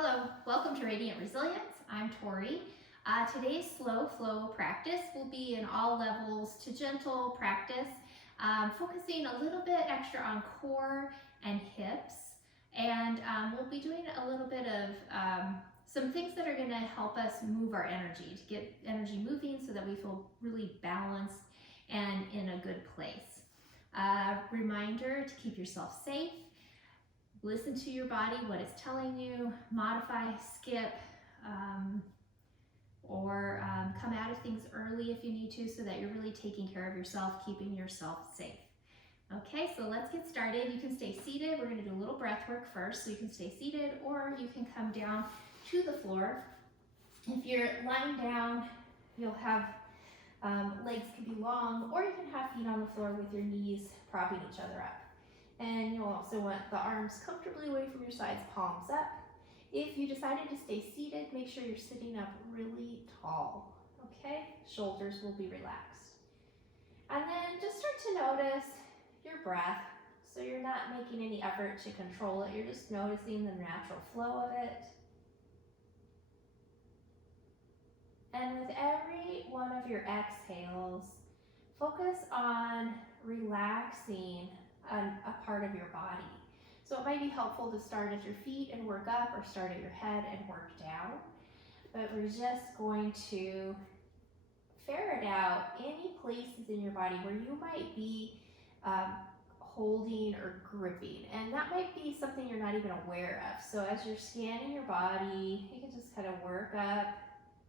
Hello, welcome to Radiant Resilience. I'm Torrey. Today's slow flow practice will be in all levels to gentle practice, focusing a little bit extra on core and hips. And we'll be doing a little bit of some things that are going to help us move our energy, to get energy moving so that we feel really balanced and in a good place. Reminder to keep yourself safe. Listen to your body, what it's telling you, modify, skip, or come out of things early if you need to so that you're really taking care of yourself, keeping yourself safe. Okay, so let's get started. You can stay seated. We're going to do a little breath work first, so you can stay seated or you can come down to the floor. If you're lying down, you'll have legs can be long, or you can have feet on the floor with your knees propping each other up. And you'll also want the arms comfortably away from your sides, palms up. If you decided to stay seated, make sure you're sitting up really tall, okay? Shoulders will be relaxed. And then just start to notice your breath. So you're not making any effort to control it, you're just noticing the natural flow of it. And with every one of your exhales, focus on relaxing a part of your body. So it might be helpful to start at your feet and work up, or start at your head and work down. But we're just going to ferret out any places in your body where you might be holding or gripping. And that might be something you're not even aware of. So as you're scanning your body, you can just kind of work up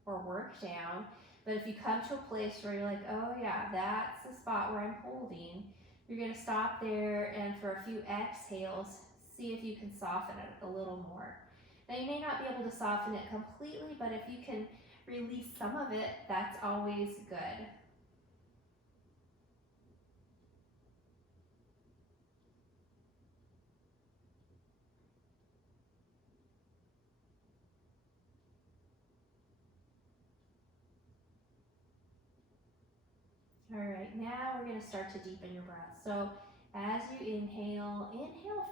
or work down. But if you come to a place where you're like, oh yeah, that's the spot where I'm holding, you're going to stop there and for a few exhales, see if you can soften it a little more. Now you may not be able to soften it completely, but if you can release some of it, that's always good. All right, now we're going to start to deepen your breath. So as you inhale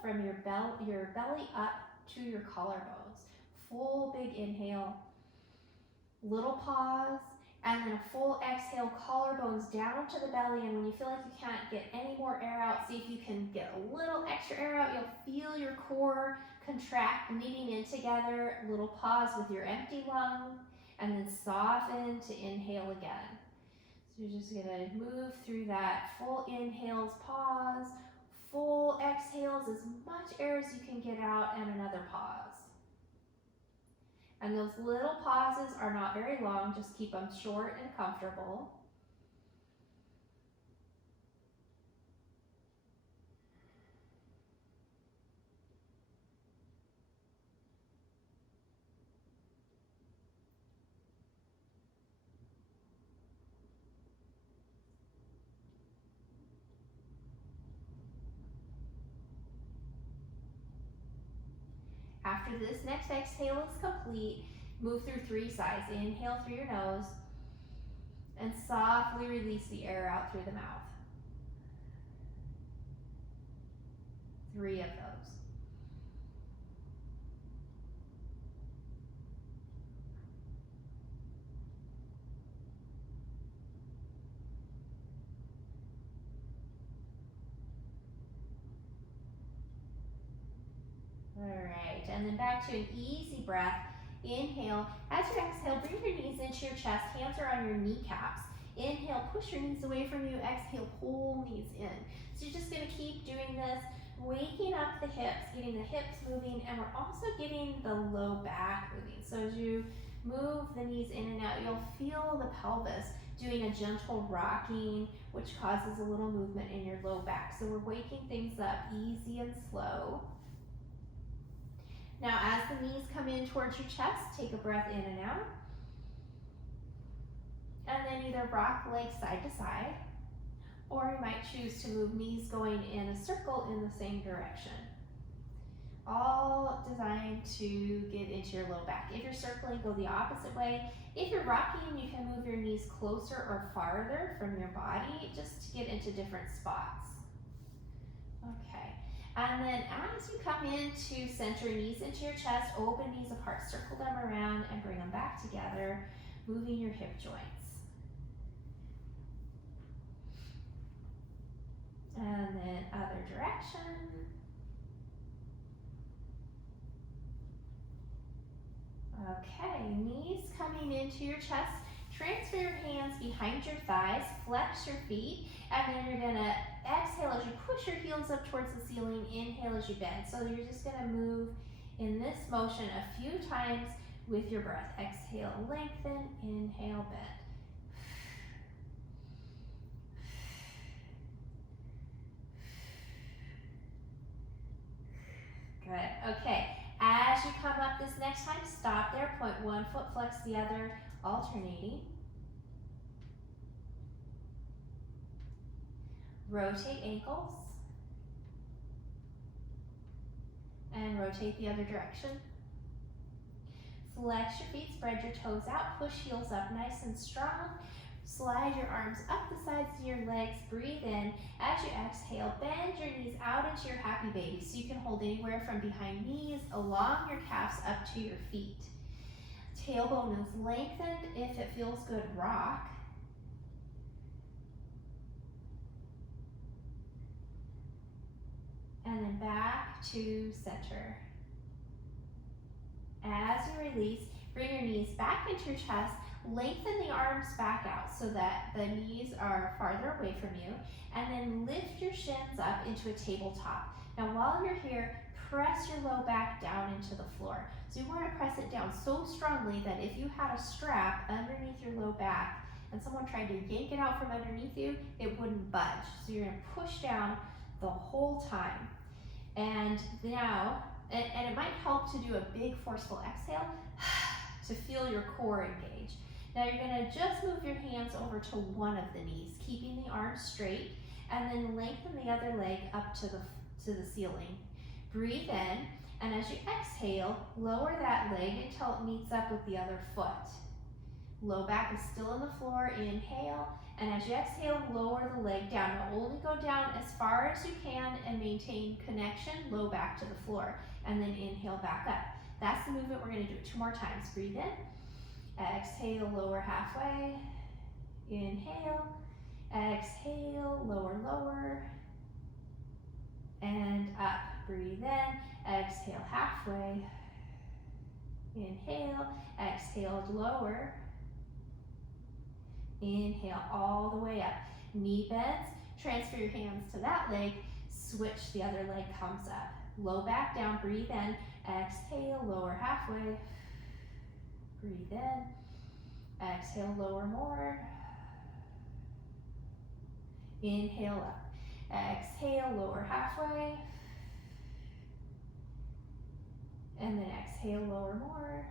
from your belly up to your collarbones. Full big inhale, little pause, and then a full exhale, collarbones down to the belly. And when you feel like you can't get any more air out, see if you can get a little extra air out. You'll feel your core contract, kneading in together. Little pause with your empty lung, and then soften to inhale again. So you're just gonna move through that. Full inhales, pause. Full exhales, as much air as you can get out, and another pause. And those little pauses are not very long, just keep them short and comfortable. After this next exhale is complete, move through 3 sighs. Inhale through your nose and softly release the air out through the mouth. 3 of those. All right, and then back to an easy breath. Inhale. As you exhale, bring your knees into your chest. Hands are on your kneecaps. Inhale, push your knees away from you. Exhale, pull knees in. So you're just going to keep doing this, waking up the hips, getting the hips moving, and we're also getting the low back moving. So as you move the knees in and out, you'll feel the pelvis doing a gentle rocking, which causes a little movement in your low back. So we're waking things up easy and slow. Now, as the knees come in towards your chest, take a breath in and out. And then either rock legs side to side, or you might choose to move knees going in a circle in the same direction. All designed to get into your low back. If you're circling, go the opposite way. If you're rocking, you can move your knees closer or farther from your body just to get into different spots. Okay. And then as you come into center, knees into your chest, open knees apart, circle them around and bring them back together, moving your hip joints. And then other direction. Okay, knees coming into your chest. Transfer your hands behind your thighs, flex your feet, and then you're gonna exhale as you push your heels up towards the ceiling. Inhale as you bend. So you're just gonna move in this motion a few times with your breath. Exhale, lengthen, inhale, bend. Good, okay. As you come up this next time, stop there, point one foot, flex the other, alternating. Rotate ankles. And rotate the other direction. Flex your feet, spread your toes out, push heels up nice and strong. Slide your arms up the sides of your legs, breathe in. As you exhale, bend your knees out into your happy baby. So you can hold anywhere from behind knees, along your calves, up to your feet. Tailbone is lengthened. If it feels good, rock. And then back to center. As you release, bring your knees back into your chest. Lengthen the arms back out so that the knees are farther away from you, and then lift your shins up into a tabletop. Now while you're here, press your low back down into the floor. So you want to press it down so strongly that if you had a strap underneath your low back and someone tried to yank it out from underneath you, it wouldn't budge. So you're going to push down the whole time. And now, and it might help to do a big forceful exhale to feel your core engage. Now you're going to just move your hands over to one of the knees, keeping the arms straight, and then lengthen the other leg up to the ceiling. Breathe in, and as you exhale, lower that leg until it meets up with the other foot. Low back is still on the floor, inhale, and as you exhale, lower the leg down. Now only go down as far as you can and maintain connection, low back to the floor, and then inhale back up. That's the movement. We're going to do it 2 more times. Breathe in. Exhale, lower halfway. Inhale. Exhale, lower, lower. And up. Breathe in. Exhale, halfway. Inhale. Exhale, lower. Inhale, all the way up. Knee bends. Transfer your hands to that leg. Switch, the other leg comes up. Low back down. Breathe in. Exhale, lower halfway. Breathe in. Exhale, lower more. Inhale up. Exhale, lower halfway. And then exhale, lower more.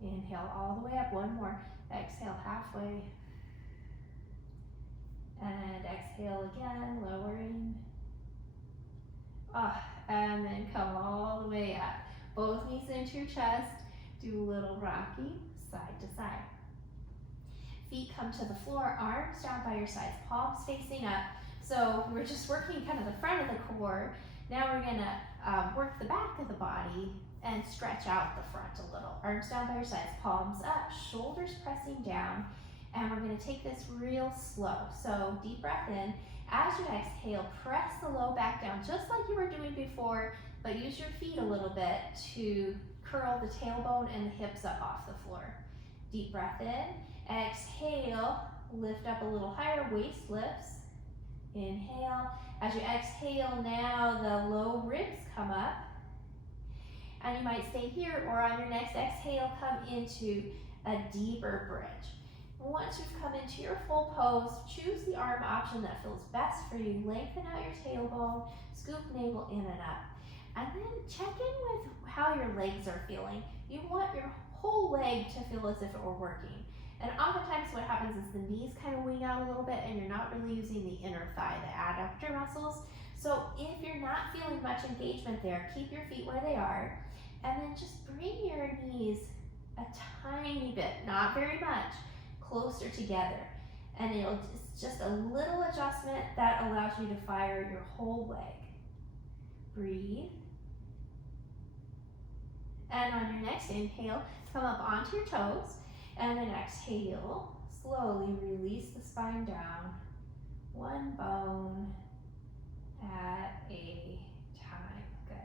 Inhale all the way up. One more. Exhale halfway. And exhale again, lowering. And then come all the way up. Both knees into your chest. Do a little rocky, side to side. Feet come to the floor, arms down by your sides, palms facing up. So we're just working kind of the front of the core. Now we're gonna work the back of the body and stretch out the front a little. Arms down by your sides, palms up, shoulders pressing down. And we're gonna take this real slow. So deep breath in. As you exhale, press the low back down, just like you were doing before, but use your feet a little bit to curl the tailbone and the hips up off the floor. Deep breath in. Exhale, lift up a little higher, waist lifts. Inhale. As you exhale now, the low ribs come up. And you might stay here, or on your next exhale, come into a deeper bridge. Once you've come into your full pose, choose the arm option that feels best for you. Lengthen out your tailbone, scoop navel in and up. And then check in with how your legs are feeling. You want your whole leg to feel as if it were working. And oftentimes what happens is the knees kind of wing out a little bit and you're not really using the inner thigh, the adductor muscles. So if you're not feeling much engagement there, keep your feet where they are. And then just bring your knees a tiny bit, not very much, closer together. And it's just a little adjustment that allows you to fire your whole leg. Breathe. And on your next inhale, come up onto your toes. And then exhale, slowly release the spine down, one bone at a time. Good.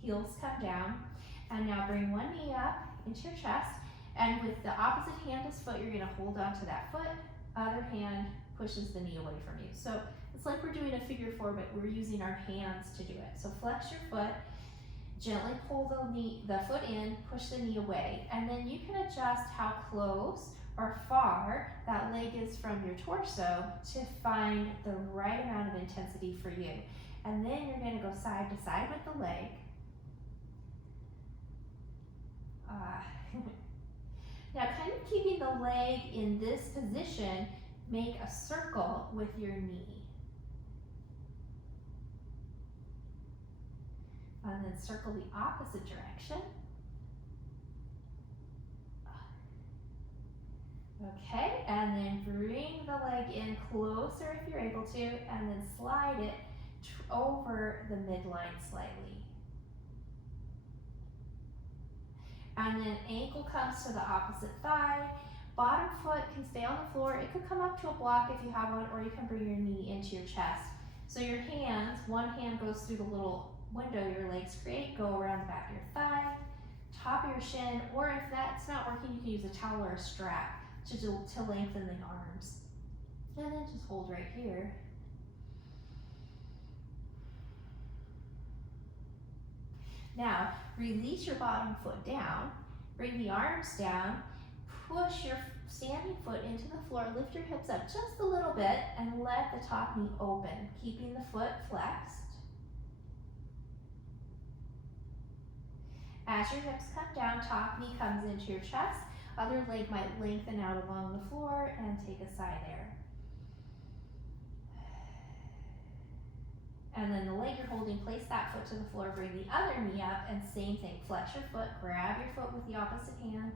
Heels come down. And now bring one knee up into your chest. And with the opposite hand as foot, you're going to hold on to that foot. Other hand pushes the knee away from you. So it's like we're doing a figure four, but we're using our hands to do it. So flex your foot, gently pull the foot in, push the knee away, and then you can adjust how close or far that leg is from your torso to find the right amount of intensity for you. And then you're going to go side to side with the leg. Now, kind of keeping the leg in this position, make a circle with your knee. And then circle the opposite direction. Okay, and then bring the leg in closer if you're able to, and then slide it over the midline slightly. And then ankle comes to the opposite thigh. Bottom foot can stay on the floor. It could come up to a block if you have one, or you can bring your knee into your chest. So your hands, one hand goes through the little window your legs create, go around the back of your thigh, top of your shin, or if that's not working, you can use a towel or a strap to lengthen the arms. And then just hold right here. Now, release your bottom foot down, bring the arms down, push your standing foot into the floor, lift your hips up just a little bit, and let the top knee open, keeping the foot flexed. As your hips come down, top knee comes into your chest, other leg might lengthen out along the floor and take a sigh there. And then the leg you're holding, place that foot to the floor, bring the other knee up, and same thing, flex your foot, grab your foot with the opposite hand,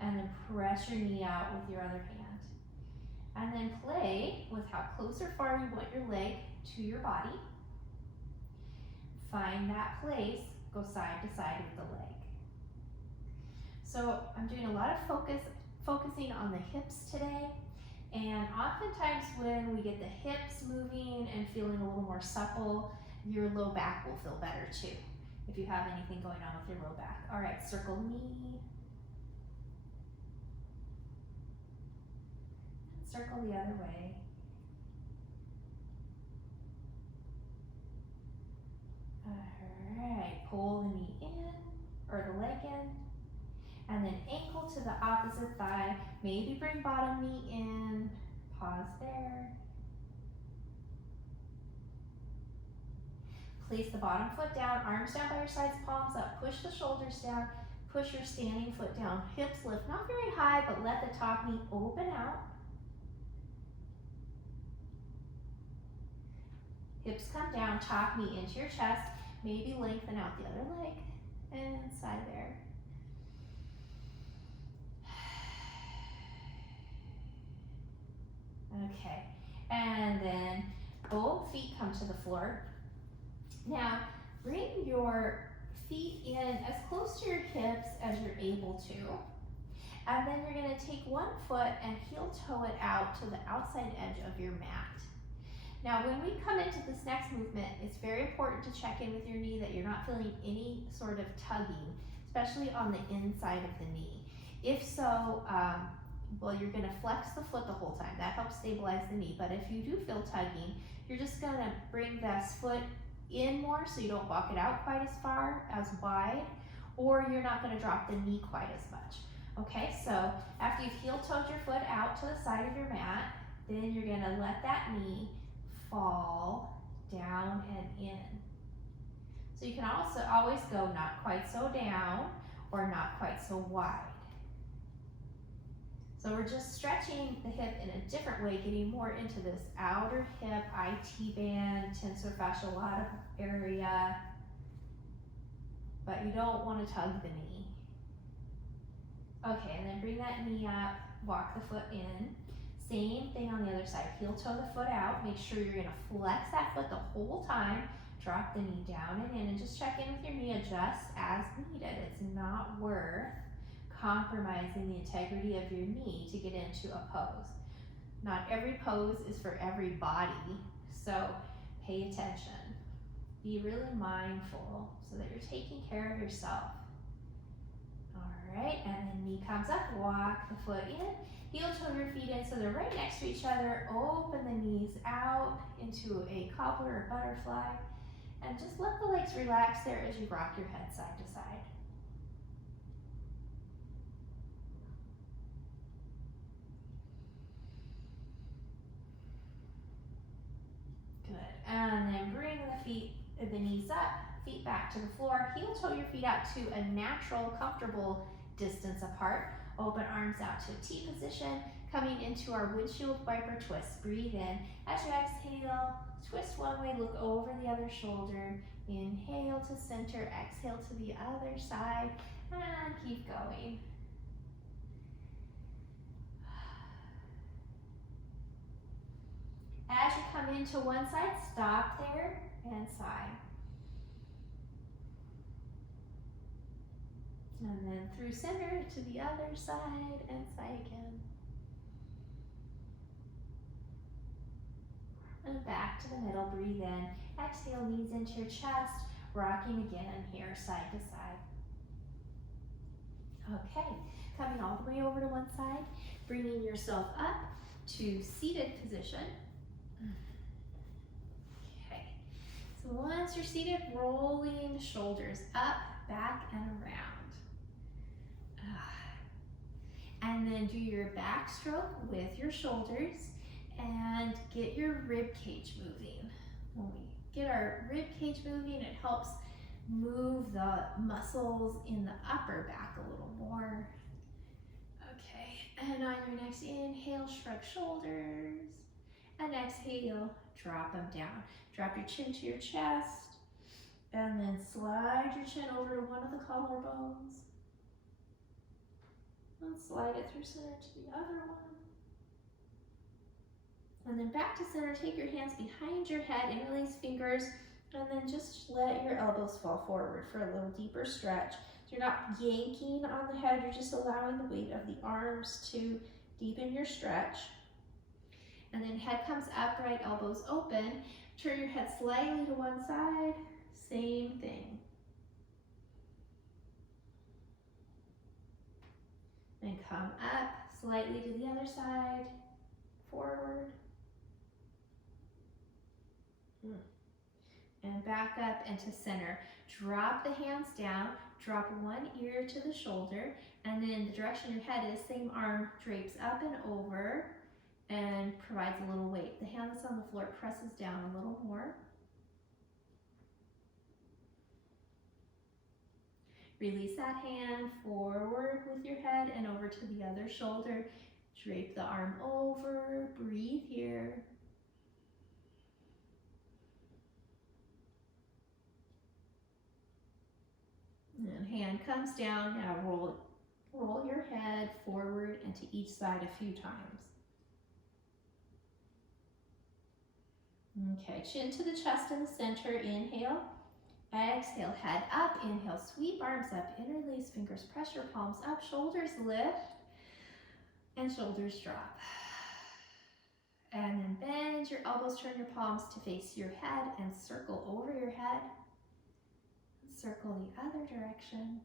and then press your knee out with your other hand. And then play with how close or far you want your leg to your body. Find that place, go side to side with the leg. So I'm doing a lot of focusing on the hips today. And oftentimes when we get the hips moving and feeling a little more supple, your low back will feel better too, if you have anything going on with your low back. All right, circle knee. Circle the other way. All right, pull the knee in, or the leg in. And then ankle to the opposite thigh. Maybe bring bottom knee in. Pause there. Place the bottom foot down, arms down by your sides, palms up. Push the shoulders down. Push your standing foot down. Hips lift, not very high, but let the top knee open out. Hips come down, top knee into your chest. Maybe lengthen out the other leg. And side there. Okay, and then both feet come to the floor. Now, bring your feet in as close to your hips as you're able to. And then you're going to take one foot and heel toe it out to the outside edge of your mat. Now, when we come into this next movement, it's very important to check in with your knee that you're not feeling any sort of tugging, especially on the inside of the knee. If so, well, you're going to flex the foot the whole time. That helps stabilize the knee. But if you do feel tugging, you're just going to bring this foot in more so you don't walk it out quite as far, as wide, or you're not going to drop the knee quite as much. Okay, so after you've heel-toed your foot out to the side of your mat, then you're going to let that knee fall down and in. So you can also always go not quite so down or not quite so wide. So we're just stretching the hip in a different way, getting more into this outer hip, IT band, tensor fasciae lata area, but you don't want to tug the knee. Okay, and then bring that knee up, walk the foot in. Same thing on the other side. Heel toe the foot out. Make sure you're gonna flex that foot the whole time. Drop the knee down and in, and just check in with your knee. Adjust as needed. It's not worth compromising the integrity of your knee to get into a pose. Not every pose is for every body, so pay attention. Be really mindful so that you're taking care of yourself. All right, and then knee comes up, walk the foot in, heel toe your feet in so they're right next to each other. Open the knees out into a cobbler or butterfly, and just let the legs relax there as you rock your head side to side. Good, and then bring the knees up, feet back to the floor. Heel toe your feet out to a natural, comfortable distance apart. Open arms out to a T position, coming into our windshield wiper twist. Breathe in. As you exhale, twist one way, look over the other shoulder. Inhale to center, exhale to the other side, and keep going. As you come into one side, stop there and sigh. And then through center to the other side and sigh again. And back to the middle, breathe in. Exhale, knees into your chest, rocking again here, side to side. Okay, coming all the way over to one side, bringing yourself up to seated position. Okay, so once you're seated, rolling the shoulders up, back, and around. And then do your backstroke with your shoulders and get your rib cage moving. When we get our rib cage moving, it helps move the muscles in the upper back a little more. Okay, and on your next inhale, shrug shoulders, and exhale, drop them down. Drop your chin to your chest, and then slide your chin over to one of the collarbones. And slide it through center to the other one. And then back to center, take your hands behind your head, interlace fingers, and then just let your elbows fall forward for a little deeper stretch. So you're not yanking on the head, you're just allowing the weight of the arms to deepen your stretch. And then head comes upright, elbows open. Turn your head slightly to one side, same thing. And come up slightly to the other side, forward. And back up and to center. Drop the hands down, drop one ear to the shoulder, and then the direction your head is, same arm drapes up and over and provides a little weight. The hand that's on the floor presses down a little more. Release that hand forward with your head and over to the other shoulder. Drape the arm over, breathe here. And hand comes down, now roll your head forward and to each side a few times. Okay, chin to the chest in the center, inhale. Exhale, head up, inhale, sweep arms up, interlace fingers, press your palms up, shoulders lift, and shoulders drop. And then bend your elbows, turn your palms to face your head and circle over your head. Circle the other direction.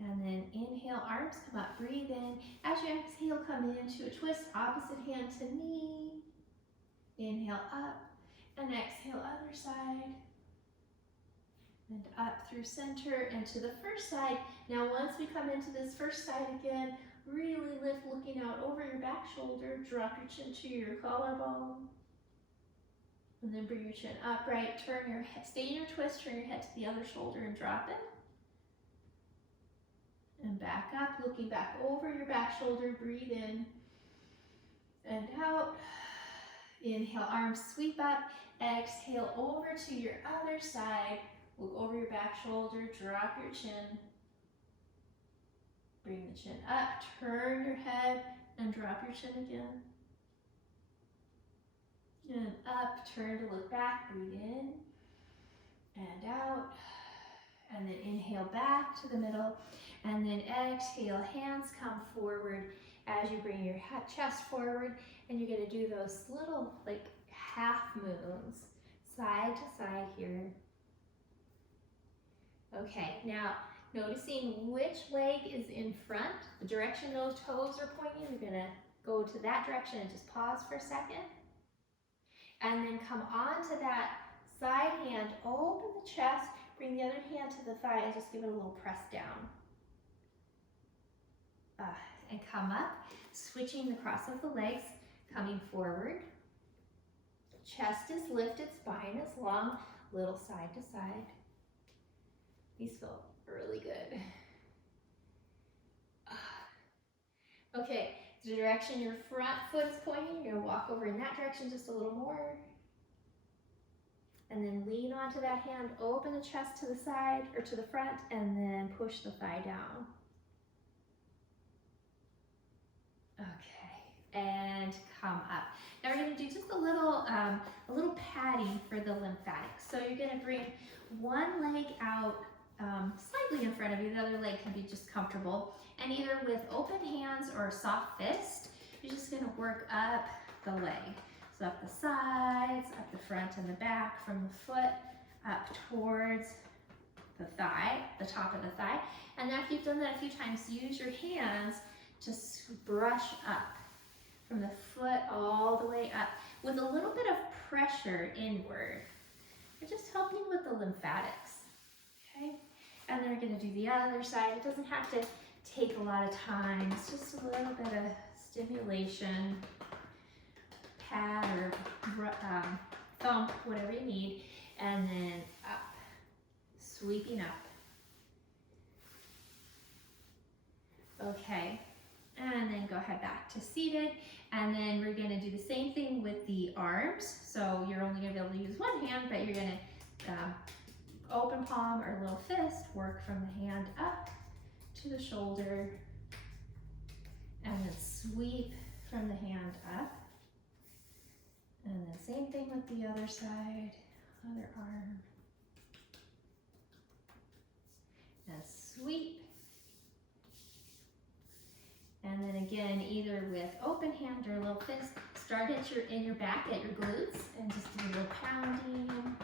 And then inhale, arms come up, breathe in. As you exhale, come into a twist, opposite hand to knee. Inhale up, and exhale, other side. And up through center and to the first side. Now once we come into this first side again, really lift, looking out over your back shoulder. Drop your chin to your collarbone. And then bring your chin upright, turn your head, stay in your twist, turn your head to the other shoulder and drop it. And back up, looking back over your back shoulder, breathe in and out. Inhale, arms sweep up, exhale over to your other side. Look over your back shoulder, drop your chin. Bring the chin up, turn your head, and drop your chin again. And up, turn to look back, breathe in and out. And then inhale back to the middle. And then exhale, hands come forward as you bring your chest forward. And you're gonna do those little like half moons, side to side here. Okay, now noticing which leg is in front, the direction those toes are pointing, you're gonna go to that direction and just pause for a second. And then come onto that side hand, open the chest, bring the other hand to the thigh and just give it a little press down. And come up, switching the cross of the legs, coming forward. Chest is lifted, spine is long, little side to side. These feel really good. Okay, the direction your front foot is pointing, you're gonna walk over in that direction just a little more. And then lean onto that hand, open the chest to the side or to the front, and then push the thigh down. Okay, and come up. Now we're gonna do just a little padding for the lymphatic. So you're gonna bring one leg out slightly in front of you, the other leg can be just comfortable. And either with open hands or a soft fist, you're just gonna work up the leg. So up the sides, up the front and the back, from the foot up towards the thigh, the top of the thigh. And after you've done that a few times, use your hands to brush up from the foot all the way up with a little bit of pressure inward. You're just helping with the lymphatics, okay? And then we're gonna do the other side. It doesn't have to take a lot of time. It's just a little bit of stimulation, pad or thump, whatever you need, and then up, sweeping up. Okay, and then go ahead back to seated, and then we're gonna do the same thing with the arms. So you're only gonna be able to use one hand, but you're gonna open palm or little fist, work from the hand up to the shoulder, and then sweep from the hand up. And then same thing with the other side, other arm. And sweep. And then again, either with open hand or a little fist, start in your back at your glutes and just do a little pounding.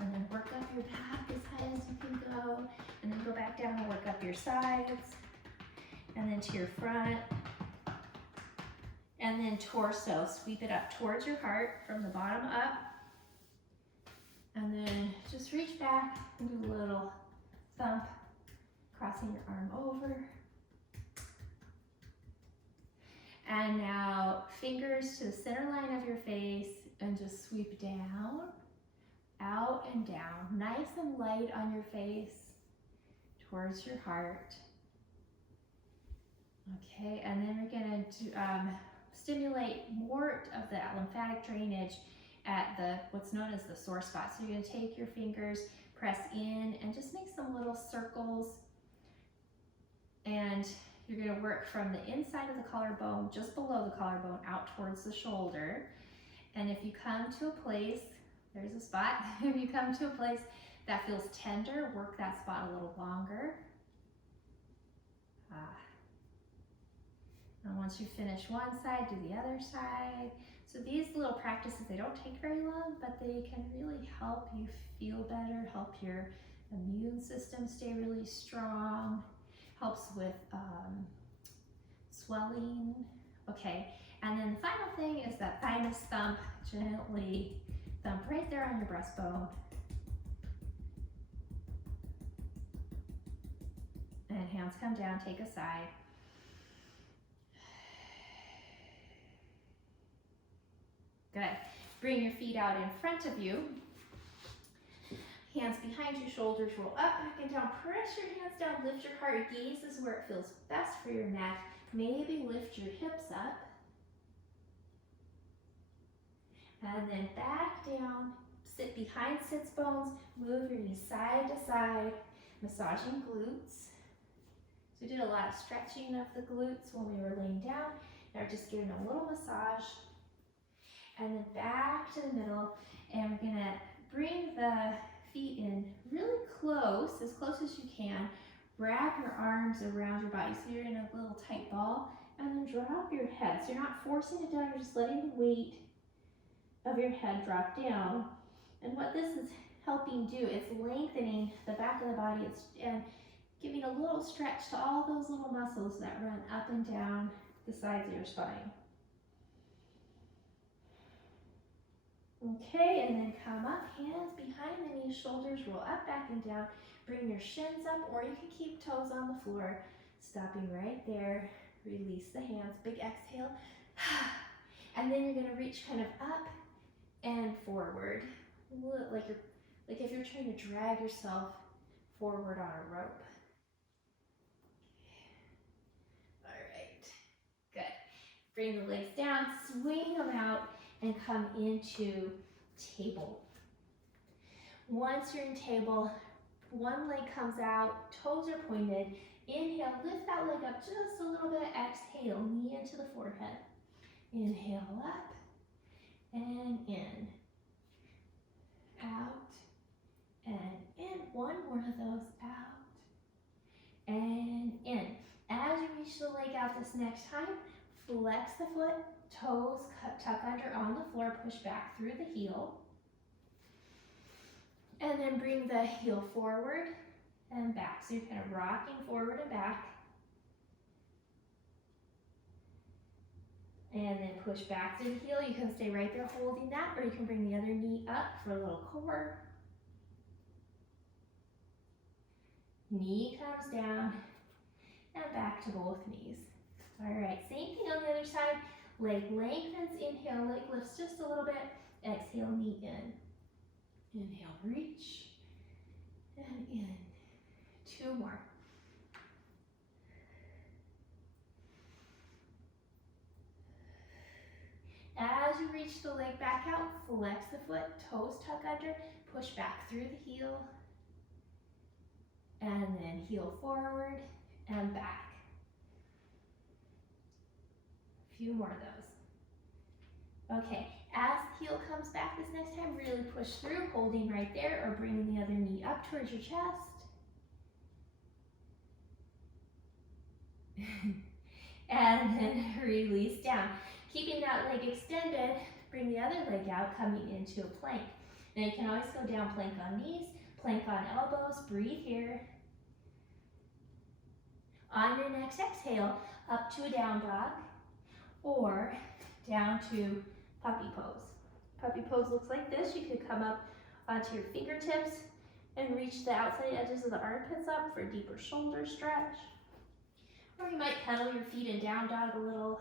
And then work up your back as high as you can go. And then go back down and work up your sides. And then to your front. And then torso, sweep it up towards your heart from the bottom up. And then just reach back and do a little thump, crossing your arm over. And now fingers to the center line of your face and just sweep down, out and down, nice and light on your face, towards your heart. Okay, and then we're gonna do, stimulate more of the lymphatic drainage at what's known as the sore spot. So you're gonna take your fingers, press in, and just make some little circles. And you're gonna work from the inside of the collarbone, just below the collarbone, out towards the shoulder. And if you come to a place, there's a spot, if you come to a place that feels tender, work that spot a little longer. And once you finish one side, do the other side. So these little practices, they don't take very long, but they can really help you feel better, help your immune system stay really strong, helps with swelling. Okay, and then the final thing is that thymus thump, gently thump right there on your breastbone. And hands come down, take a side. Good. Bring your feet out in front of you. Hands behind you, shoulders roll up, back and down. Press your hands down, lift your heart. Gaze is where it feels best for your neck. Maybe lift your hips up. And then back down, sit behind sits bones, move your knees side to side, massaging glutes. So we did a lot of stretching of the glutes when we were laying down. Now we're just giving a little massage. And then back to the middle, and we're gonna bring the feet in really close as you can. Wrap your arms around your body so you're in a little tight ball, and then drop your head. So you're not forcing it down, you're just letting the weight of your head drop down. And what this is helping do is lengthening the back of the body and giving a little stretch to all those little muscles that run up and down the sides of your spine. Okay, and then come up, hands behind the knees, shoulders roll up, back and down. Bring your shins up, or you can keep toes on the floor. Stopping right there. Release the hands, big exhale. And then you're gonna reach kind of up and forward. Like if you're trying to drag yourself forward on a rope. All right, good. Bring the legs down, swing them out, and come into table. Once you're in table, one leg comes out, toes are pointed. Inhale, lift that leg up just a little bit. Exhale, knee into the forehead. Inhale, up and in. Out and in. One more of those. Out and in. As you reach the leg out this next time, flex the foot, toes tuck under on the floor, push back through the heel. And then bring the heel forward and back. So you're kind of rocking forward and back. And then push back through the heel. You can stay right there holding that, or you can bring the other knee up for a little core. Knee comes down and back to both knees. All right, same thing on the other side. Leg lengthens, inhale, leg lifts just a little bit. Exhale, knee in. Inhale, reach, and in. Two more. As you reach the leg back out, flex the foot, toes tuck under, push back through the heel, and then heel forward and back. A few more of those. Okay, as the heel comes back this next time, really push through, holding right there, or bringing the other knee up towards your chest. And then release down. Keeping that leg extended, bring the other leg out, coming into a plank. Now you can always go down plank on knees, plank on elbows, breathe here. On your next exhale, up to a down dog, or down to puppy pose. Puppy pose looks like this. You could come up onto your fingertips and reach the outside edges of the armpits up for a deeper shoulder stretch. Or you might pedal your feet in down dog a little.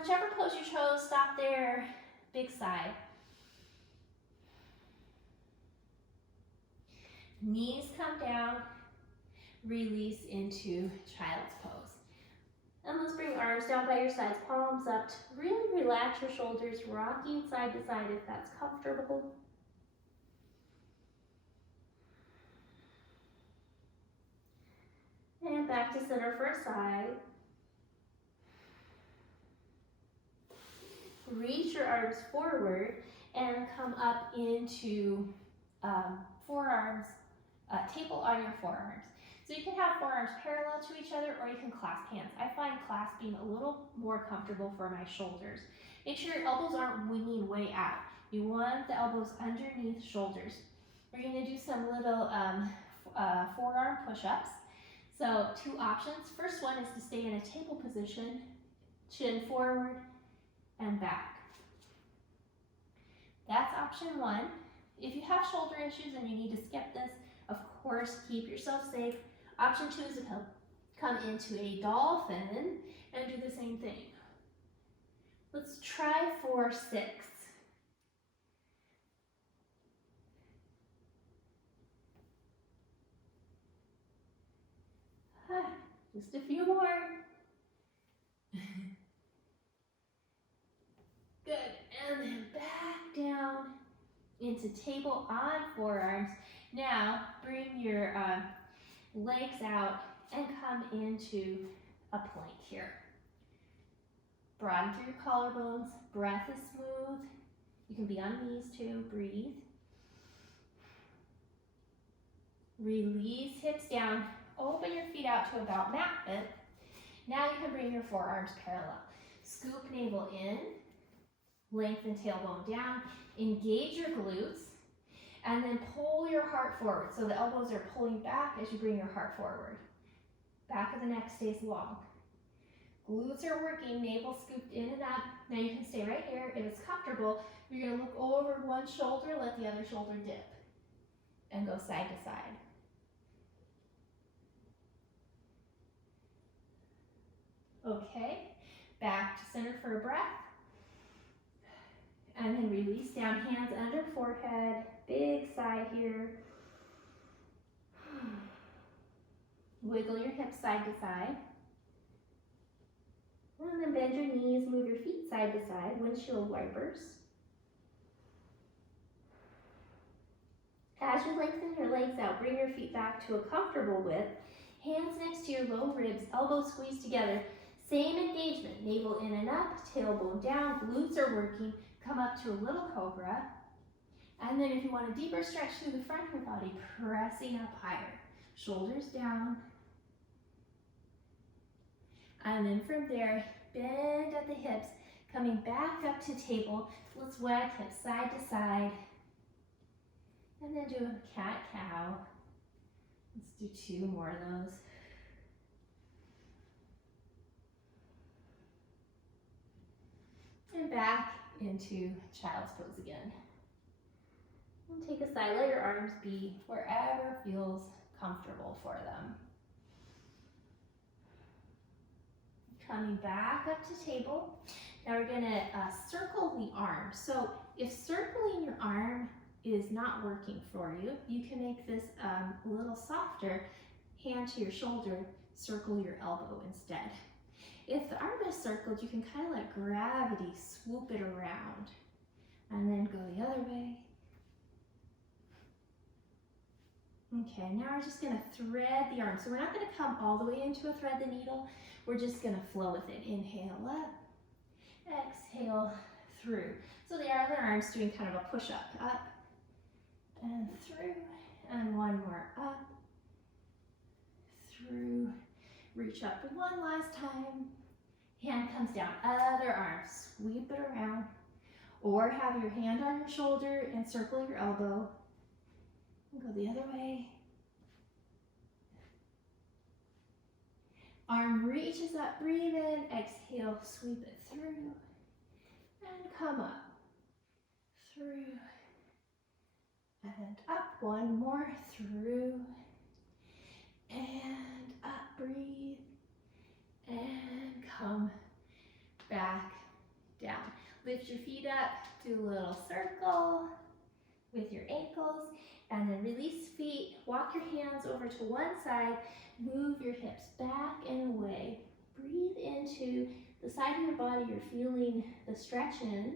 Whichever pose you chose, stop there, big sigh. Knees come down, release into child's pose. And let's bring arms down by your sides, palms up. Really relax your shoulders, rocking side to side if that's comfortable. And back to center for a side. Reach your arms forward and come up into forearms, table on your forearms. So you can have forearms parallel to each other, or you can clasp hands. I find clasping a little more comfortable for my shoulders. Make sure your elbows aren't winging way out. You want the elbows underneath shoulders. We're going to do some little forearm push-ups. So two options. First one is to stay in a table position, chin forward and back. That's option one. If you have shoulder issues and you need to skip this, of course, keep yourself safe. Option two is to come into a dolphin and do the same thing. Let's try for 6. Just a few more. Good, and then back down into table on forearms. Now, bring your legs out and come into a plank here. Broaden through your collarbones. Breath is smooth. You can be on knees too. Breathe. Release hips down. Open your feet out to about mat width. Now you can bring your forearms parallel. Scoop navel in. Lengthen tailbone down. Engage your glutes. And then pull your heart forward. So the elbows are pulling back as you bring your heart forward. Back of the neck stays long. Glutes are working, navel scooped in and up. Now you can stay right here. If it's comfortable, you're going to look over one shoulder, let the other shoulder dip. And go side to side. Okay, back to center for a breath. And then release down, hands under forehead, big sigh here. Wiggle your hips side to side. And then bend your knees, move your feet side to side, windshield wipers. As you lengthen your legs out, bring your feet back to a comfortable width. Hands next to your low ribs, elbows squeezed together. Same engagement, navel in and up, tailbone down, glutes are working. Come up to a little cobra. And then if you want a deeper stretch through the front of your body, pressing up higher. Shoulders down. And then from there, bend at the hips, coming back up to table. Let's wag hips side to side. And then do a cat-cow. Let's do 2 more of those. And back into child's pose again. And take a side, let your arms be wherever feels comfortable for them. Coming back up to table. Now we're gonna circle the arm. So if circling your arm is not working for you, you can make this a little softer. Hand to your shoulder, circle your elbow instead. If the arm is circled, you can kind of let gravity swoop it around and then go the other way. Okay, now we're just gonna thread the arm. So we're not gonna come all the way into a thread the needle. We're just gonna flow with it. Inhale up, exhale through. So the other arm's doing kind of a push up and through, and one more up, through. Reach up one last time. Hand comes down, other arm, sweep it around. Or have your hand on your shoulder and circle your elbow. And go the other way. Arm reaches up, breathe in, exhale, sweep it through. And come up, through, and up. One more, through, and up, breathe, and come back down. Lift your feet up, do a little circle with your ankles, and then release feet. Walk your hands over to one side, move your hips back and away. Breathe into the side of your body you're feeling the stretch in.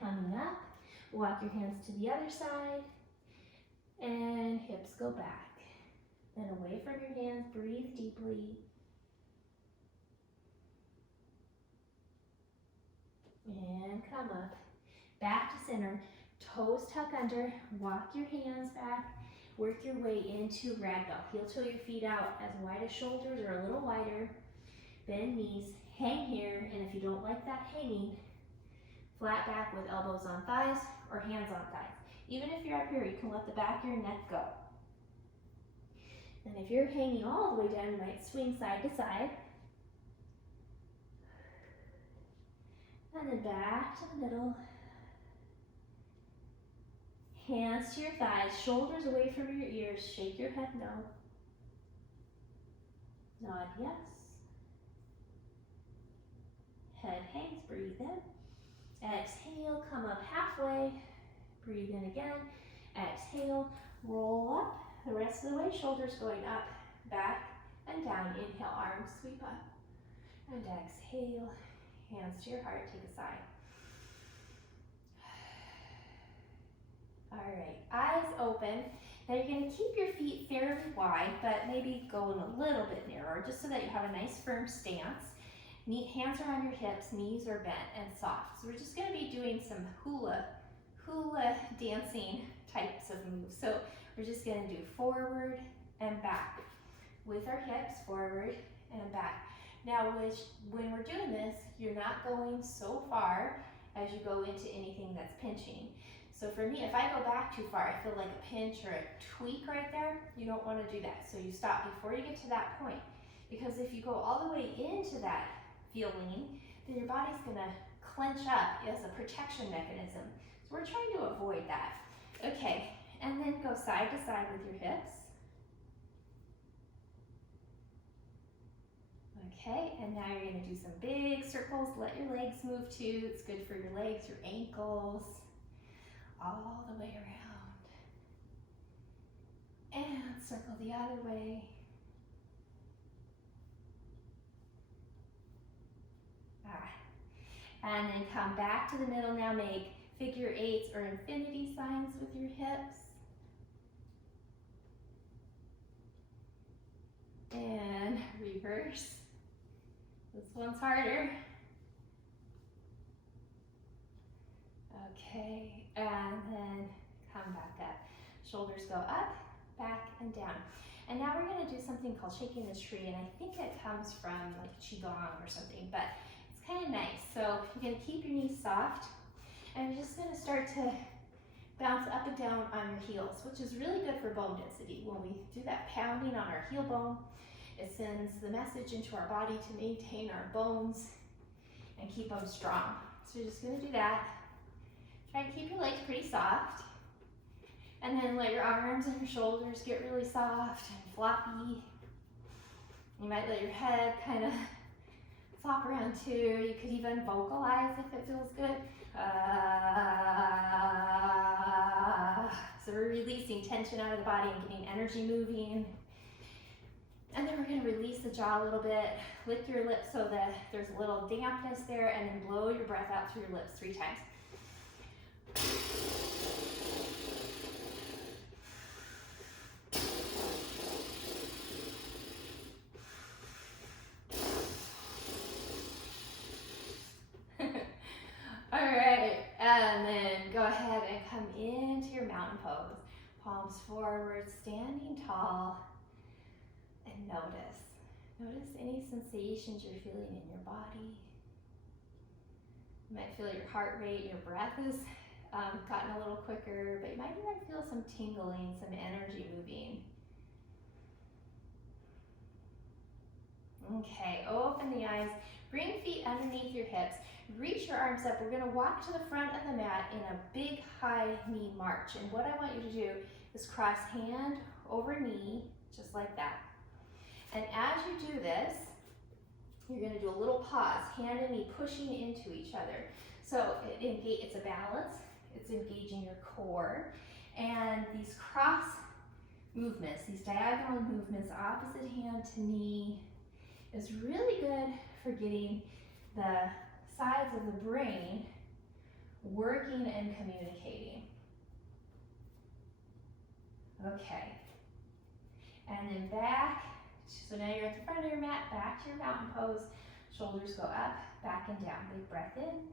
Coming up, walk your hands to the other side, and hips go back. Then away from your hands, breathe deeply. And come up, back to center, toes tuck under, walk your hands back, work your way into ragdoll. Heel toe your feet out as wide as shoulders or a little wider. Bend knees, hang here, and if you don't like that hanging, flat back with elbows on thighs or hands on thighs. Even if you're up here, you can let the back of your neck go. And if you're hanging all the way down, you might swing side to side. And then back to the middle. Hands to your thighs, shoulders away from your ears. Shake your head no. Nod yes. Head hangs, breathe in. Exhale, come up halfway. Breathe in again. Exhale, roll up. The rest of the way, shoulders going up, back, and down. Inhale, arms sweep up. And exhale, hands to your heart, take a sigh. All right, eyes open. Now you're going to keep your feet fairly wide, but maybe going a little bit narrower, just so that you have a nice firm stance. Hands are on your hips, knees are bent and soft. So we're just going to be doing some hula dancing types of moves. So we're just going to do forward and back with our hips, forward and back. Now, when we're doing this, you're not going so far as you go into anything that's pinching. So for me, if I go back too far, I feel like a pinch or a tweak right there. You don't want to do that. So you stop before you get to that point. Because if you go all the way into that feeling, then your body's going to clench up as a protection mechanism. So we're trying to avoid that. Okay, and then go side to side with your hips. Okay, and now you're going to do some big circles. Let your legs move too. It's good for your legs, your ankles, all the way around. And circle the other way. And then come back to the middle. Now make figure eights or infinity signs with your hips. And reverse. This one's harder. Okay, and then come back up. Shoulders go up, back, and down. And now we're going to do something called shaking the tree, and I think it comes from like Qigong or something, but it's kind of nice. So you're going to keep your knees soft, and you're just going to start to bounce up and down on your heels, which is really good for bone density. When we do that pounding on our heel bone, it sends the message into our body to maintain our bones and keep them strong. So you're just going to do that. Try to keep your legs pretty soft. And then let your arms and your shoulders get really soft and floppy. You might let your head kind of flop around too. You could even vocalize if it feels good. So we're releasing tension out of the body and getting energy moving. And then we're going to release the jaw a little bit. Lick your lips so that there's a little dampness there, and then blow your breath out through your lips 3 times. All right, and then go ahead and come into your mountain pose. Palms forward, standing tall, and notice. Notice any sensations you're feeling in your body. You might feel your heart rate, your breath has gotten a little quicker, but you might even feel some tingling, some energy moving. Okay, open the eyes, bring feet underneath your hips, reach your arms up. We're going to walk to the front of the mat in a big high knee march. And what I want you to do is cross hand over knee, just like that. And as you do this, you're going to do a little pause, hand and knee pushing into each other. So it's a balance, it's engaging your core. And these cross movements, these diagonal movements, opposite hand to knee, is really good for getting the sides of the brain working and communicating. Okay. And then back. So now you're at the front of your mat, back to your mountain pose. Shoulders go up, back and down. Big breath in.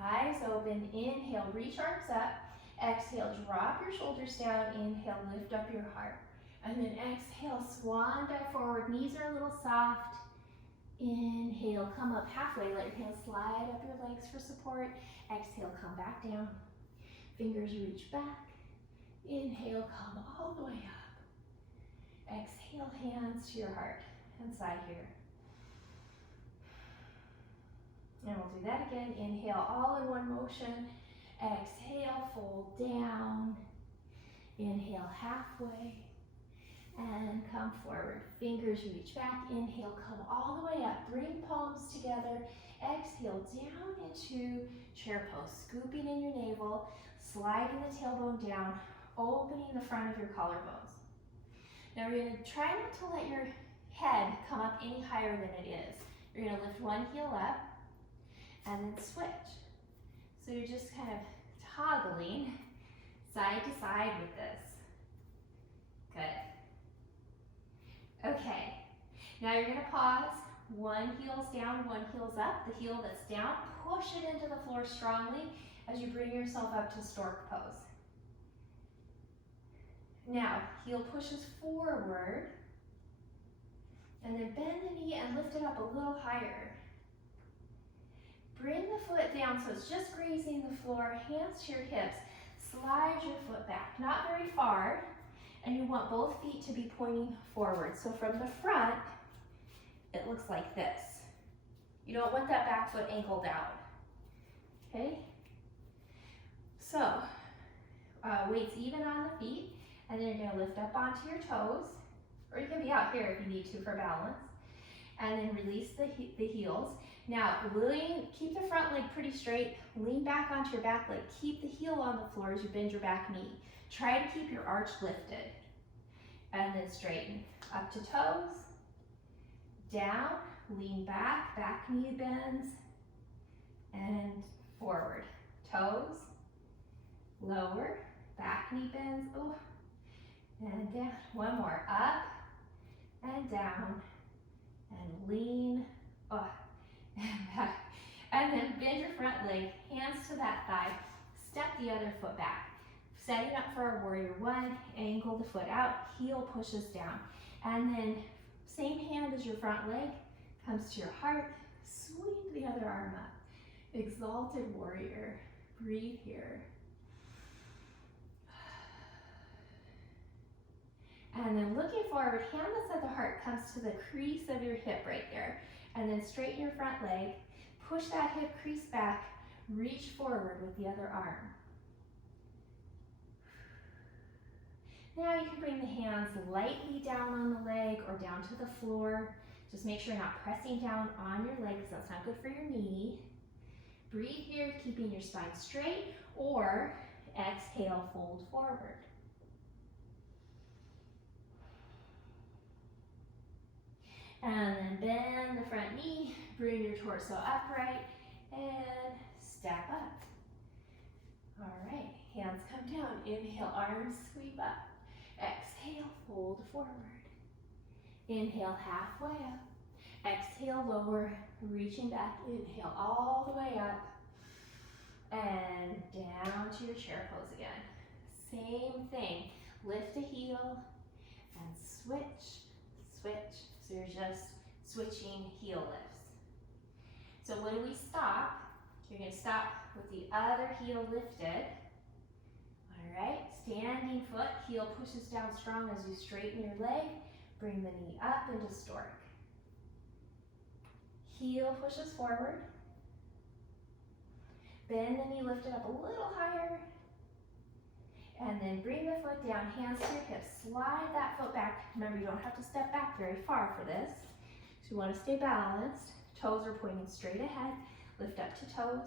Eyes open. Inhale, reach arms up. Exhale, drop your shoulders down. Inhale, lift up your heart. And then exhale, swan dive forward. Knees are a little soft. Inhale, come up halfway. Let your hands slide up your legs for support. Exhale, come back down. Fingers reach back. Inhale, come all the way up. Exhale, hands to your heart and side here. And we'll do that again. Inhale, all in one motion. Exhale, fold down. Inhale, halfway. And come forward. Fingers reach back. Inhale, come all the way up. Bring palms together. Exhale, down into chair pose. Scooping in your navel. Sliding the tailbone down. Opening the front of your collarbones. Now we're going to try not to let your head come up any higher than it is. You're going to lift one heel up and then switch. So you're just kind of toggling side to side with this. Good. Okay, now you're gonna pause. One heel's down, one heel's up. The heel that's down, push it into the floor strongly as you bring yourself up to stork pose. Now, heel pushes forward, and then bend the knee and lift it up a little higher. Bring the foot down so it's just grazing the floor, hands to your hips. Slide your foot back, not very far, and you want both feet to be pointing forward. So from the front, it looks like this. You don't want that back foot angled out, okay? So, weights even on the feet, and then you're gonna lift up onto your toes, or you can be out here if you need to for balance, and then release the heels. Now, keep the front leg pretty straight, lean back onto your back leg, keep the heel on the floor as you bend your back knee. Try to keep your arch lifted, and then straighten. Up to toes, down, lean back, back knee bends, and forward. Toes, lower, back knee bends, oh, and down. One more, up and down, and lean, oh, and back. And then bend your front leg, hands to that thigh, step the other foot back. Setting up for our warrior one, angle the foot out, heel pushes down. And then same hand as your front leg, comes to your heart, sweep the other arm up. Exalted warrior, breathe here. And then looking forward, hand that's at the heart comes to the crease of your hip right there. And then straighten your front leg, push that hip crease back, reach forward with the other arm. Now you can bring the hands lightly down on the leg or down to the floor. Just make sure you're not pressing down on your leg because that's not good for your knee. Breathe here, keeping your spine straight, or exhale, fold forward. And then bend the front knee, bring your torso upright, and step up. All right, hands come down. Inhale, arms sweep up. Exhale, fold forward. Inhale, halfway up. Exhale, lower, reaching back. Inhale, all the way up. And down to your chair pose again. Same thing. Lift a heel and switch, switch. So you're just switching heel lifts. So when we stop, you're going to stop with the other heel lifted. All right, standing foot, heel pushes down strong as you straighten your leg. Bring the knee up into stork. Heel pushes forward. Bend the knee, lift it up a little higher. And then bring the foot down, hands to your hips. Slide that foot back. Remember, you don't have to step back very far for this. So you want to stay balanced. Toes are pointing straight ahead. Lift up to toes.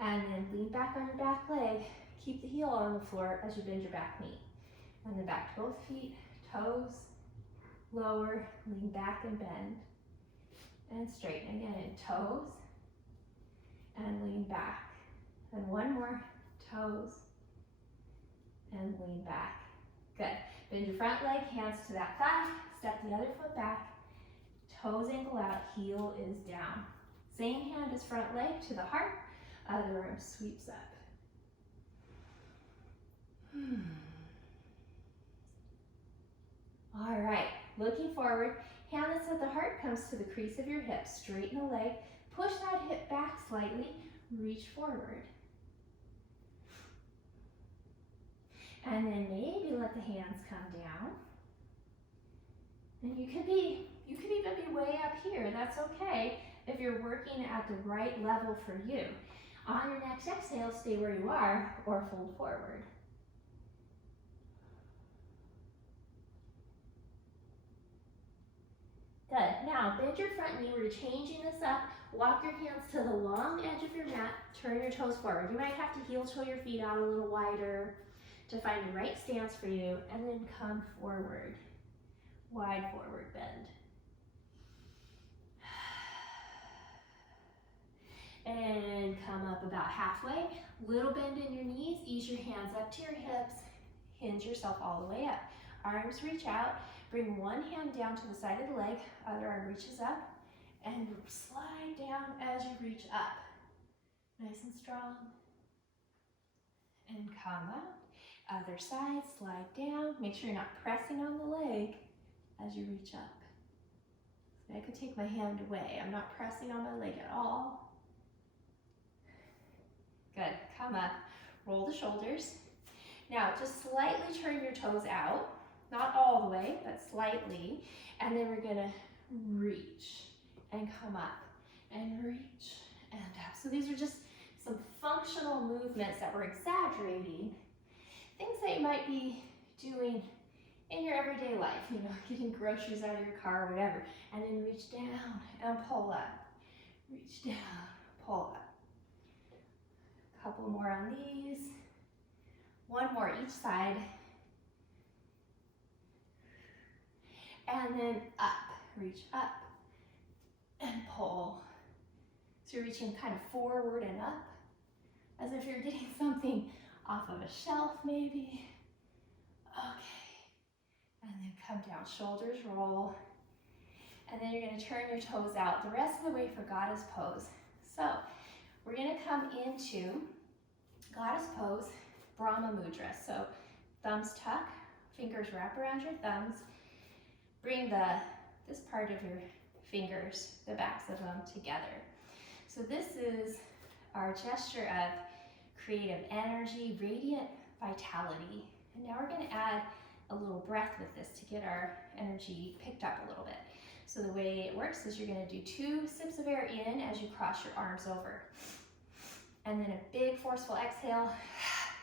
And then lean back on your back leg. Keep the heel on the floor as you bend your back knee. And then back to both feet. Toes, lower, lean back and bend. And straighten again in toes. And lean back. And one more, toes. And lean back. Good. Bend your front leg, hands to that thigh. Step the other foot back. Toes angle out, heel is down. Same hand as front leg to the heart. Other arm sweeps up. All right, looking forward. Hand that's at the heart comes to the crease of your hip. Straighten the leg. Push that hip back slightly. Reach forward. And then maybe let the hands come down. And you could even be way up here. That's okay if you're working at the right level for you. On your next exhale, stay where you are or fold forward. Good. Now, bend your front knee. We're changing this up. Walk your hands to the long edge of your mat. Turn your toes forward. You might have to heel toe your feet out a little wider to find the right stance for you, and then come forward. Wide forward bend. And come up about halfway. Little bend in your knees, ease your hands up to your hips, hinge yourself all the way up. Arms reach out, bring one hand down to the side of the leg, other arm reaches up, and slide down as you reach up. Nice and strong. And come up. Other side, slide down. Make sure you're not pressing on the leg as you reach up. So I could take my hand away. I'm not pressing on my leg at all. Good, come up, roll the shoulders. Now just slightly turn your toes out, not all the way, but slightly. And then we're gonna reach and come up and reach and up. So these are just some functional movements that we're exaggerating. Things that you might be doing in your everyday life, you know, getting groceries out of your car or whatever. And then reach down and pull up. Reach down, pull up. Couple more on these. One more each side. And then up, reach up and pull. So you're reaching kind of forward and up, as if you're getting something off of a shelf maybe. Okay, and then come down, shoulders roll. And then you're gonna turn your toes out the rest of the way for goddess pose. So we're gonna come into goddess pose, Brahma Mudra. So thumbs tuck, fingers wrap around your thumbs. Bring this part of your fingers, the backs of them together. So this is our gesture of creative energy, radiant vitality. And now we're gonna add a little breath with this to get our energy picked up a little bit. So the way it works is you're gonna do 2 sips of air in as you cross your arms over. And then a big forceful exhale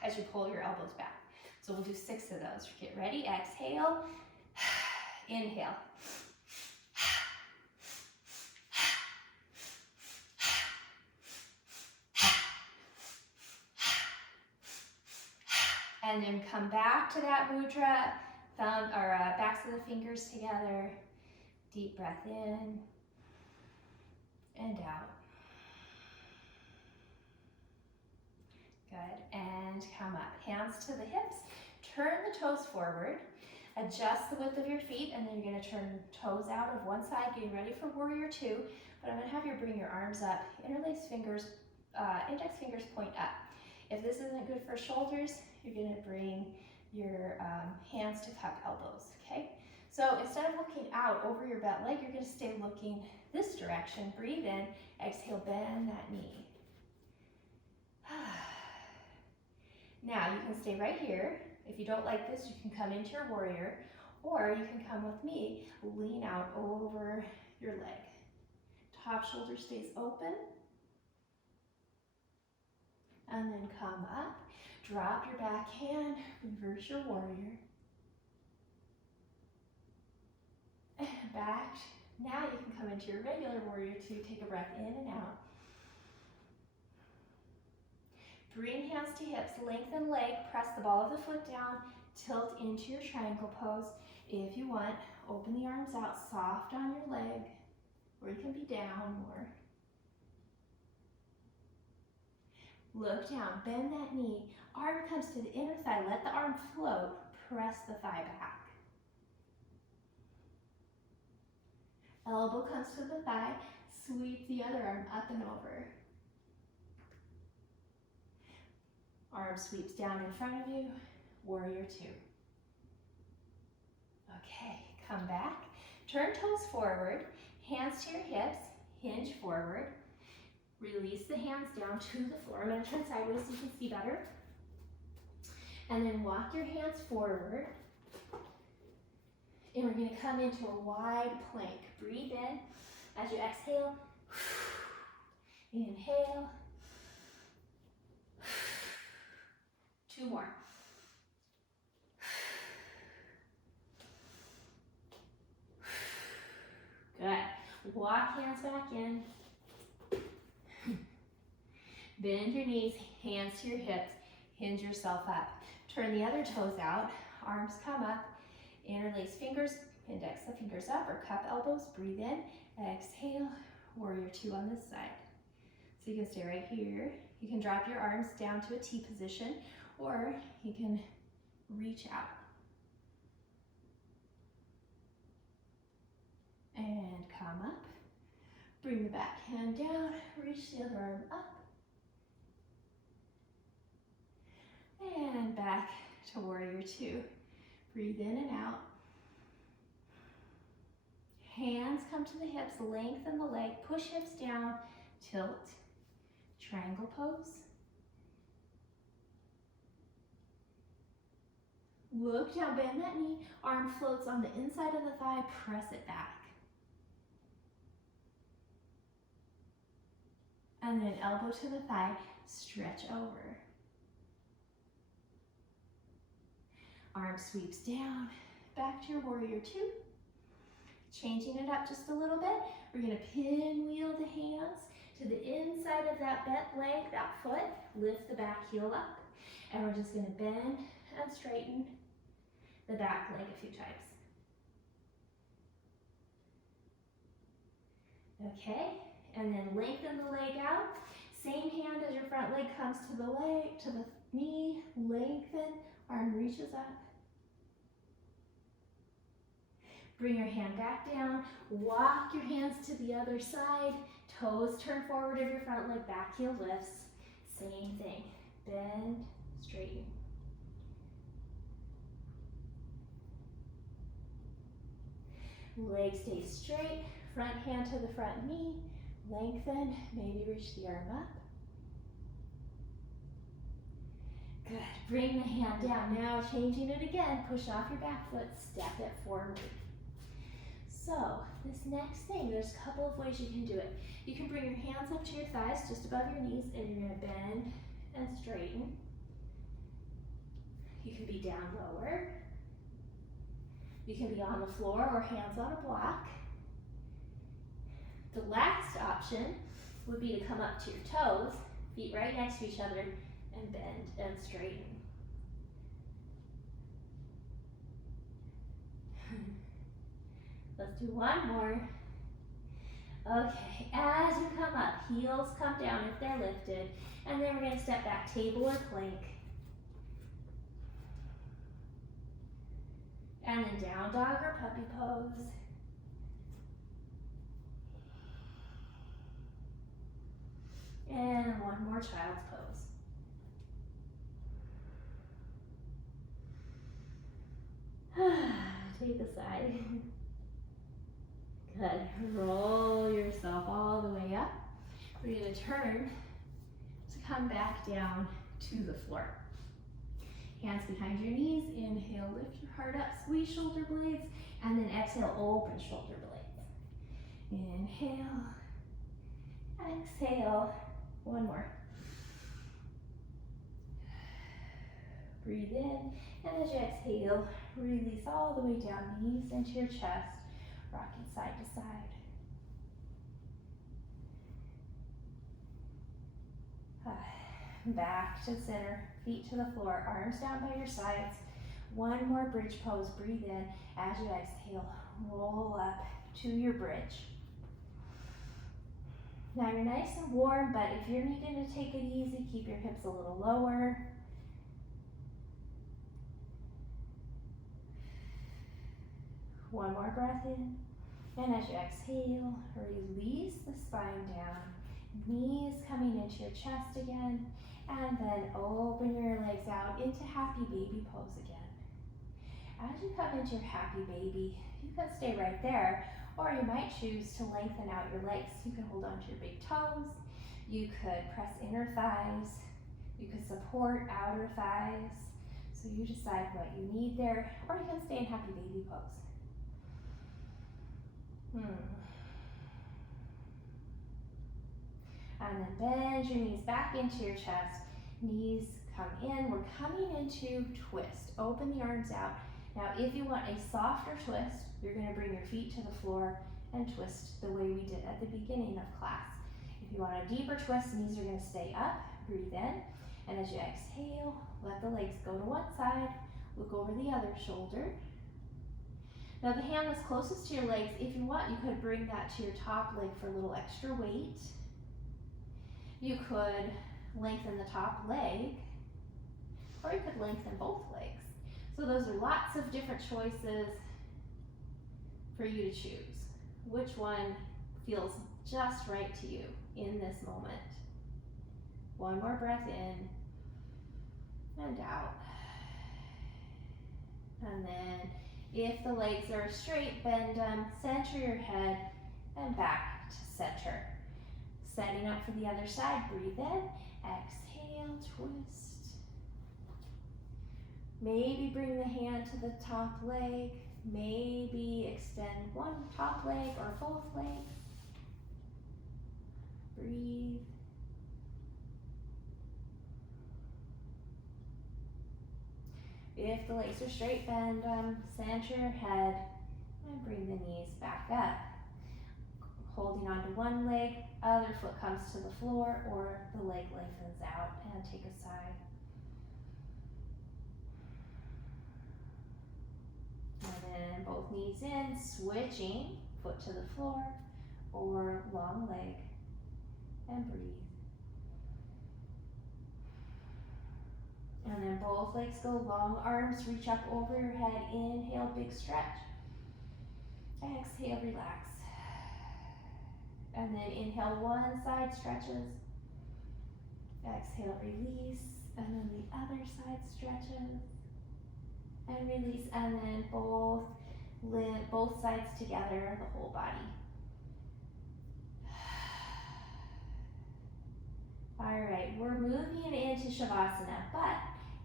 as you pull your elbows back. So we'll do 6 of those. Get ready, exhale, inhale. And then come back to that mudra, backs of the fingers together. Deep breath in and out. Good, and come up. Hands to the hips, turn the toes forward, adjust the width of your feet, and then you're gonna turn toes out of one side, getting ready for warrior 2. But I'm gonna have you bring your arms up, interlace fingers, index fingers point up. If this isn't good for shoulders, you're gonna bring your hands to cup elbows, okay? So instead of looking out over your bent leg, you're gonna stay looking this direction. Breathe in, exhale, bend that knee. Now you can stay right here. If you don't like this, you can come into your warrior, or you can come with me, lean out over your leg. Top shoulder stays open. And then come up, drop your back hand, reverse your warrior. And back. Now you can come into your regular warrior 2, take a breath in and out. Bring hands to hips, lengthen leg, press the ball of the foot down, tilt into your triangle pose. If you want, open the arms out, soft on your leg, or you can be down more. Look down, bend that knee, arm comes to the inner thigh, let the arm float, press the thigh back. Elbow comes to the thigh, sweep the other arm up and over. Arm sweeps down in front of you, warrior 2. Okay, come back, turn toes forward, hands to your hips, hinge forward. Release the hands down to the floor. I'm going to turn sideways so you can see better. And then walk your hands forward. And we're going to come into a wide plank. Breathe in as you exhale. Inhale. 2 more. Good. Walk hands back in. Bend your knees, hands to your hips, hinge yourself up. Turn the other toes out, arms come up, interlace fingers, index the fingers up or cup elbows, breathe in, exhale, warrior 2 on this side. So you can stay right here. You can drop your arms down to a T position, or you can reach out. And come up. Bring the back hand down, reach the other arm up. And back to warrior two. Breathe in and out. Hands come to the hips, lengthen the leg, push hips down, tilt, triangle pose. Look down, bend that knee, arm floats on the inside of the thigh, press it back. And then elbow to the thigh, stretch over. Arm sweeps down, back to your warrior two. Changing it up just a little bit, we're gonna pinwheel the hands to the inside of that bent leg, that foot, lift the back heel up, and we're just gonna bend and straighten the back leg a few times. Okay, and then lengthen the leg out. Same hand as your front leg comes to the leg, to the knee, lengthen, arm reaches up. Bring your hand back down, walk your hands to the other side, toes turn forward of your front leg, back heel lifts. Same thing, bend, straighten. Leg stays straight, front hand to the front knee, lengthen, maybe reach the arm up. Good, bring the hand down. Now changing it again, push off your back foot, step it forward. So this next thing, there's a couple of ways you can do it. You can bring your hands up to your thighs, just above your knees, and you're gonna bend and straighten. You can be down lower. You can be on the floor or hands on a block. The last option would be to come up to your toes, feet right next to each other, and bend and straighten. Let's do one more. Okay, as you come up, heels come down if they're lifted, and then we're gonna step back, table or plank. And then down dog or puppy pose. And one more child's pose. Take a side. Good. Roll yourself all the way up. We're going to turn to come back down to the floor. Hands behind your knees. Inhale, lift your heart up, squeeze shoulder blades, and then exhale, open shoulder blades. Inhale, exhale. One more. Breathe in, and as you exhale, release all the way down, knees into your chest, rocking side to side. Back to center, feet to the floor, arms down by your sides. One more bridge pose. Breathe in. As you exhale, roll up to your bridge. Now you're nice and warm, but if you're needing to take it easy, keep your hips a little lower. One more breath in. And as you exhale, release the spine down. Knees coming into your chest again. And then open your legs out into happy baby pose again. As you come into your happy baby, you can stay right there, or you might choose to lengthen out your legs. You can hold on to your big toes. You could press inner thighs. You could support outer thighs. So you decide what you need there, or you can stay in happy baby pose. And then bend your knees back into your chest. Knees come in. We're coming into twist. Open the arms out. Now, if you want a softer twist, you're going to bring your feet to the floor and twist the way we did at the beginning of class. If you want a deeper twist, knees are going to stay up. Breathe in. And as you exhale, let the legs go to one side. Look over the other shoulder. Now, the hand that's closest to your legs, if you want, you could bring that to your top leg for a little extra weight. You could lengthen the top leg, or you could lengthen both legs. So those are lots of different choices for you to choose. Which one feels just right to you in this moment? One more breath in and out. And then if the legs are straight, bend them, center your head, and back to center. Setting up for the other side, breathe in, exhale, twist. Maybe bring the hand to the top leg, maybe extend one top leg or both legs. Breathe. If the legs are straight, bend them, center your head, and bring the knees back up. Holding onto one leg, other foot comes to the floor, or the leg lengthens out, and take a sigh. And then both knees in, switching, foot to the floor, or long leg, and breathe. And then both legs go long, arms reach up over your head, inhale, big stretch. Exhale, relax. And then inhale, one side stretches. Exhale, release. And then the other side stretches. And release. And then both sides together, the whole body. All right, we're moving into Savasana, but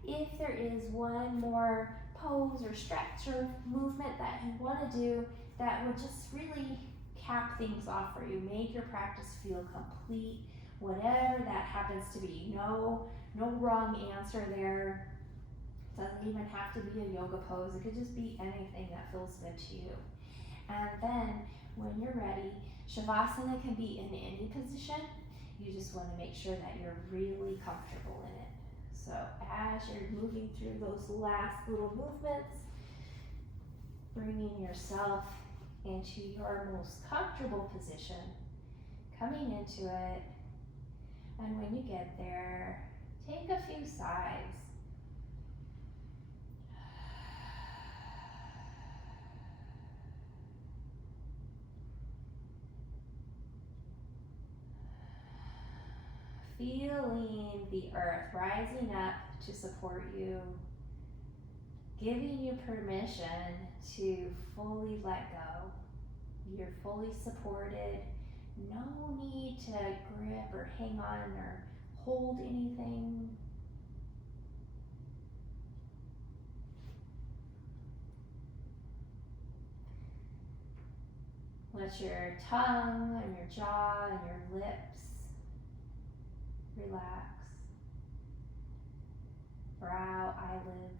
if there is one more pose or stretch or movement that you want to do that would just really cap things off for you, make your practice feel complete, whatever that happens to be. No wrong answer there. It doesn't even have to be a yoga pose. It could just be anything that feels good to you. And then when you're ready, Savasana can be in any position. You just want to make sure that you're really comfortable in it. So as you're moving through those last little movements, bringing yourself into your most comfortable position, coming into it, and when you get there, take a few sighs. Feeling the earth rising up to support you, giving you permission to fully let go. You're fully supported. No need to grip or hang on or hold anything. Let your tongue and your jaw and your lips relax. Brow, eyelids.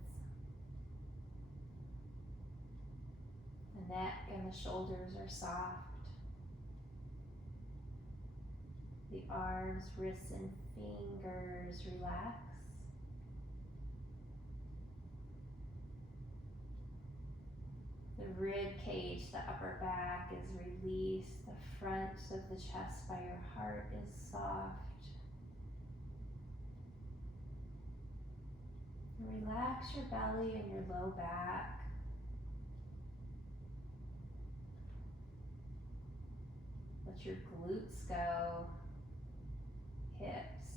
The neck and the shoulders are soft. The arms, wrists, and fingers relax. The rib cage, the upper back is released. The front of the chest by your heart is soft. Relax your belly and your low back. Let your glutes go. Hips,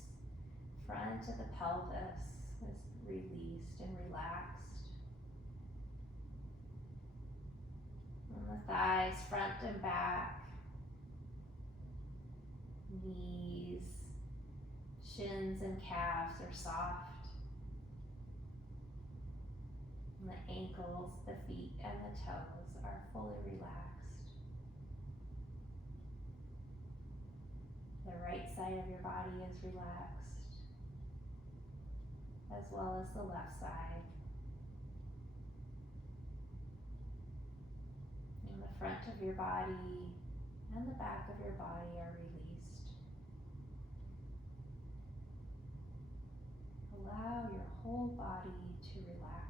front of the pelvis is released and relaxed. And the thighs, front and back. Knees, shins and calves are soft. And the ankles, the feet, and the toes are fully relaxed. The right side of your body is relaxed, as well as the left side. And the front of your body and the back of your body are released. Allow your whole body to relax.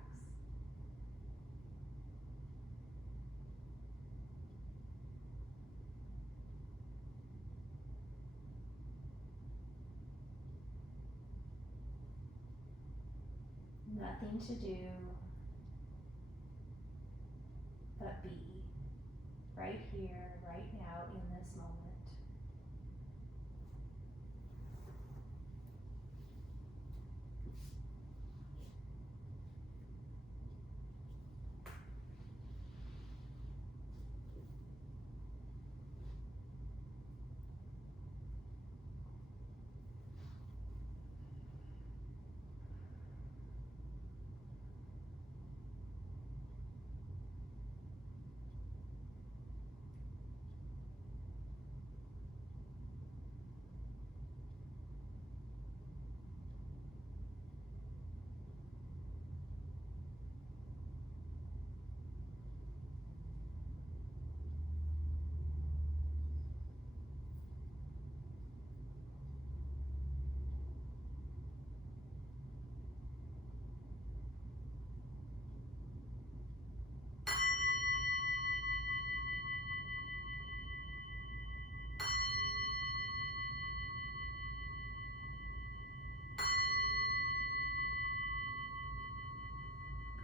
Nothing to do but be right here, right now, in this moment.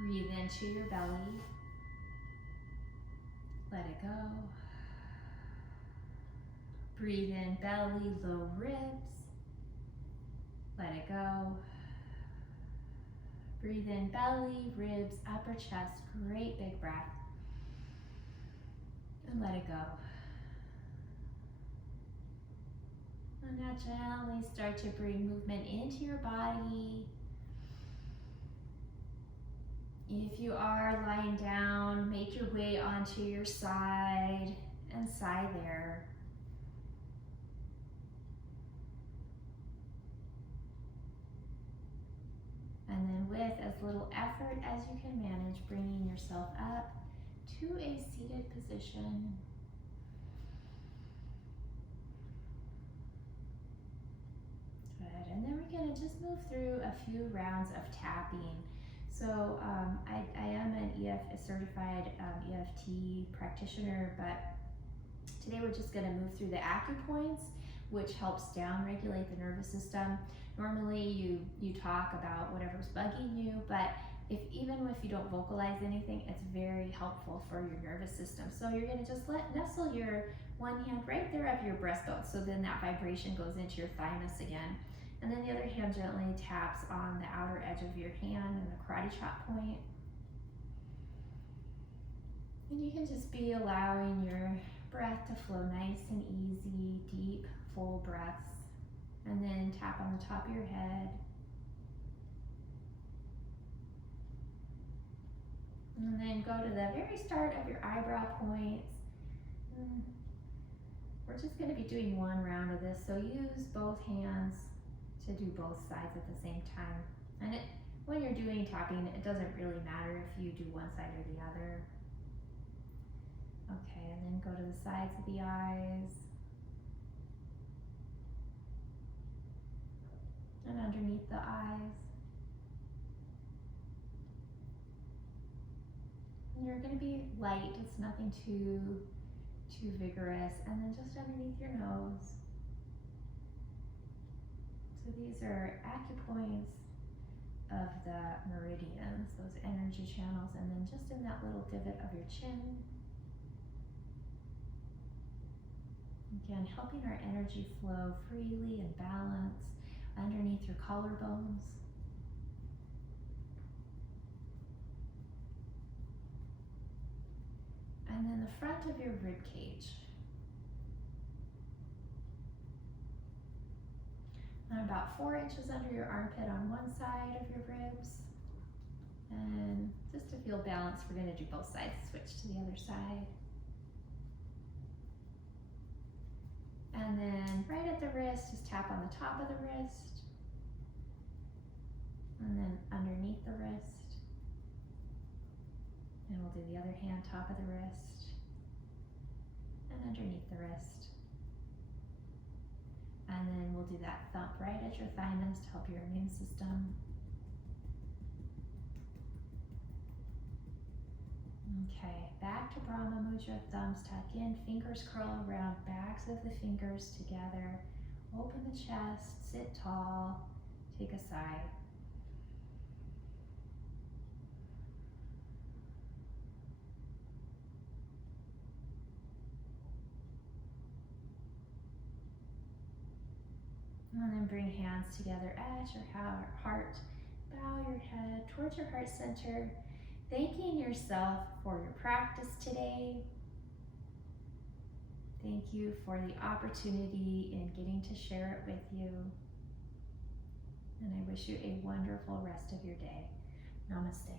Breathe into your belly. Let it go. Breathe in, belly, low ribs. Let it go. Breathe in, belly, ribs, upper chest. Great big breath. And let it go. And now gently start to bring movement into your body. If you are lying down, make your way onto your side and sigh there. And then with as little effort as you can manage, bringing yourself up to a seated position. Good, and then we're gonna just move through a few rounds of tapping. So I am a certified EFT practitioner, but today we're just gonna move through the acupoints, which helps down-regulate the nervous system. Normally you talk about whatever's bugging you, but even if you don't vocalize anything, it's very helpful for your nervous system. So you're gonna just nestle your one hand right there up your breastbone, so then that vibration goes into your thymus again. And then the other hand gently taps on the outer edge of your hand and the karate chop point. And you can just be allowing your breath to flow nice and easy, deep, full breaths. And then tap on the top of your head. And then go to the very start of your eyebrow points. We're just going to be doing one round of this, so use both hands to do both sides at the same time. And when you're doing tapping, it doesn't really matter if you do one side or the other. Okay, and then go to the sides of the eyes. And underneath the eyes. And you're going to be light, it's nothing too vigorous. And then just underneath your nose. So these are acupoints of the meridians, those energy channels, and then just in that little divot of your chin. Again, helping our energy flow freely and balance underneath your collarbones. And then the front of your rib cage. And about 4 inches under your armpit on one side of your ribs. And just to feel balanced, we're going to do both sides. Switch to the other side. And then right at the wrist, just tap on the top of the wrist. And then underneath the wrist. And we'll do the other hand, top of the wrist. And underneath the wrist. And then we'll do that thump right at your thymus to help your immune system. Okay, back to Brahma Mudra, thumbs tuck in, fingers curl around, backs of the fingers together. Open the chest, sit tall, take a sigh. And then bring hands together at your heart. Bow your head towards your heart center, thanking yourself for your practice today. Thank you for the opportunity in getting to share it with you. And I wish you a wonderful rest of your day. Namaste.